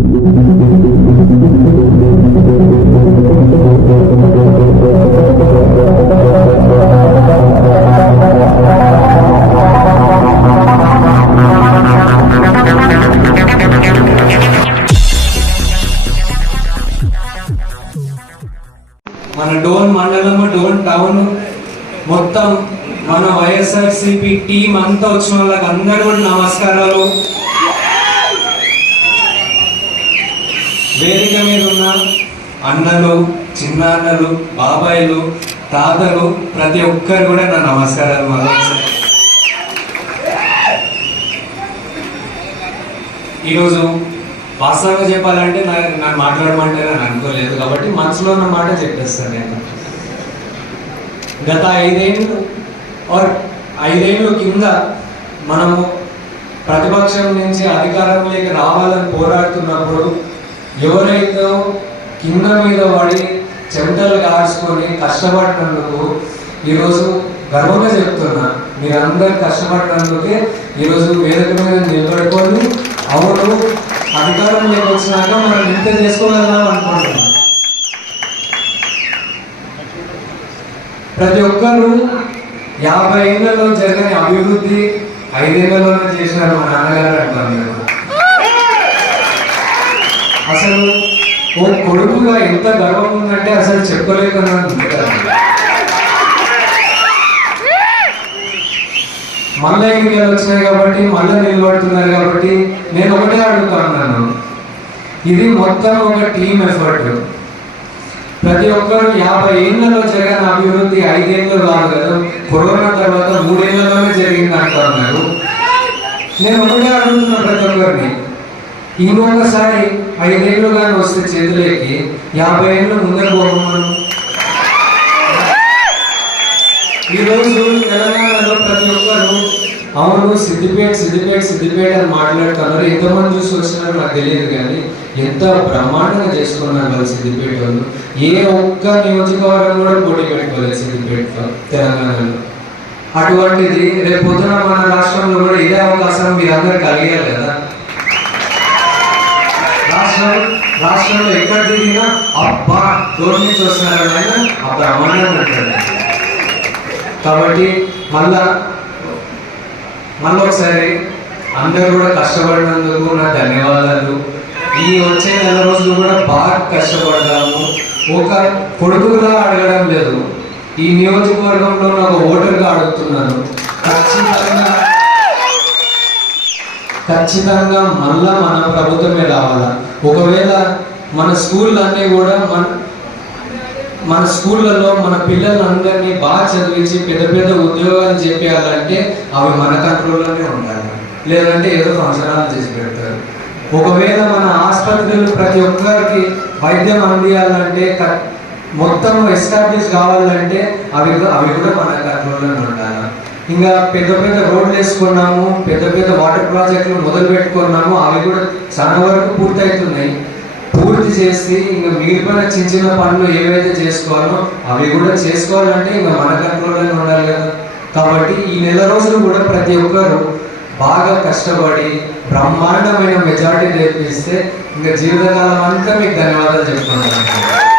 మన డోన్ మండలము, డోన్ టౌన్ మొత్తం మన వైఎస్ఆర్సీపీ టీం అంతా వచ్చిన వాళ్ళకి అందరూ కూడా నమస్కారాలు. వేదిక మీద ఉన్న అన్నలు, చిన్న అన్నలు, బాబాయిలు, తాతలు, ప్రతి ఒక్కరు కూడా నా నమస్కారాలు. మరోసారి ఈరోజు వాస్తవంగా చెప్పాలంటే నాకు మాట్లాడమంటే నేను అనుకోలేదు కాబట్టి మనసులో ఉన్న మాట చెప్పేస్తాను. నేను గత 5 ఏళ్ళు కింద మనము ప్రతిపక్షం నుంచి అధికారంలోకి రావాలని పోరాడుతున్నప్పుడు ఎవరైతే కింద మీద పడి చెమటలు కాల్చుకొని కష్టపడినందుకు ఈరోజు గర్వంగా చెప్తున్నా, మీరందరూ కష్టపడినందుకే ఈరోజు వేదిక మీద నిలబడుకొని అవును అధికారంలోకి వచ్చినాక మనం ఇంత చేసుకోగలం అనుకుంటున్నాం. ప్రతి ఒక్కరు 50 ఏళ్లలో జరిగిన అభివృద్ధి 5 ఏళ్లలోనే చేసినారు మా నాన్నగారు అంటారు. అసలు ఓ కొడుకుగా ఎంత గర్వం ఉందంటే అసలు చెప్పలేకుండా మళ్ళీ ఎన్నికలు వచ్చినాయి కాబట్టి మళ్ళీ నిలబడుతున్నారు కాబట్టి నేను ఒకటే అడుగుతున్నాను, ఇది మొత్తం ఒక టీమ్ ఎఫర్ట్. ప్రతి ఒక్కరు 50 ఏళ్లలో జరిగిన అభివృద్ధి 5 ఏళ్ళు కాదు కదా, కరోనా తర్వాత 3 ఏళ్లలోనే జరిగింది అంటున్నారు. నేను ఒకటే అడుగుతున్నా ప్రతి ఒక్కరిని, ఇంకొకసారి 5 ఏళ్ళు కానీ వస్తే చేతులకి 50 ఏళ్ళు ముందర పోగొన్నాను. ఈరోజు తెలంగాణలో ప్రతి ఒక్కరు అవును సిద్దిపేట అని మాట్లాడుతున్నారు. ఎంతమంది చూసి వచ్చినారో నాకు తెలియదు కానీ ఎంత బ్రహ్మాండంగా చేసుకున్నారు వాళ్ళు సిద్దిపేట వాళ్ళు. ఏ ఒక్క నియోజకవర్గం కూడా పోటీ పెట్టుకోలేదు సిద్దిపేటలో తెలంగాణలో. అటువంటిది రేపు పొద్దున మన రాష్ట్రంలో కూడా ఇదే అవకాశం మీరందరూ కలిగారు కదా. రాష్ట్రంలో ఎక్కడ తిరిగినా అబ్బా తోటి నుంచి వస్తున్నారని ఆయన ఆ బ్రహ్మాండంగా అంటాడు. కాబట్టి మళ్ళా ఒకసారి అందరూ కూడా కష్టపడినందుకు నా ధన్యవాదాలు. ఈ వచ్చే నెల రోజులు కూడా బాగా కష్టపడ్డాము. ఒక కొడుకుగా అడగడం లేదు, ఈ నియోజకవర్గంలో నాకు ఓటర్గా అడుగుతున్నాను. ఖచ్చితంగా మళ్ళా మన ప్రభుత్వమే రావాలా. ఒకవేళ మన స్కూళ్ళన్నీ కూడా మన స్కూళ్ళలో మన పిల్లలందరినీ బాగా చదివించి పెద్ద ఉద్యోగాలు చెప్పేయాలంటే అవి మన కంట్రోల్లోనే ఉండాలి, లేదంటే ఏదో సంవత్సరాలు చేసి పెడతారు. ఒకవేళ మన ఆసుపత్రులు ప్రతి ఒక్కరికి వైద్యం అందియాలంటే మొత్తం ఎస్టాబ్లిష్ కావాలంటే అవి కూడా మన కంట్రోల్లోనే ఉండాలి. ఇంకా పెద్ద రోడ్లు వేసుకున్నాము, పెద్ద వాటర్ ప్రాజెక్టులు మొదలు పెట్టుకున్నాము, అవి కూడా చాలా వరకు పూర్తవుతున్నాయి. పూర్తి చేసి ఇంకా మిగిలిపోయిన చిన్న పనులు ఏవైతే చేసుకోవాలో అవి కూడా చేసుకోవాలంటే ఇంకా మన కంట్రోల్లోనే ఉండాలి కదా. కాబట్టి ఈ నెల రోజులు కూడా ప్రతి ఒక్కరు బాగా కష్టపడి బ్రహ్మాండమైన మెజారిటీ తెప్పిస్తే ఇంకా జీవితకాలం అంతా మీకు ధన్యవాదాలు చెప్తున్నాను.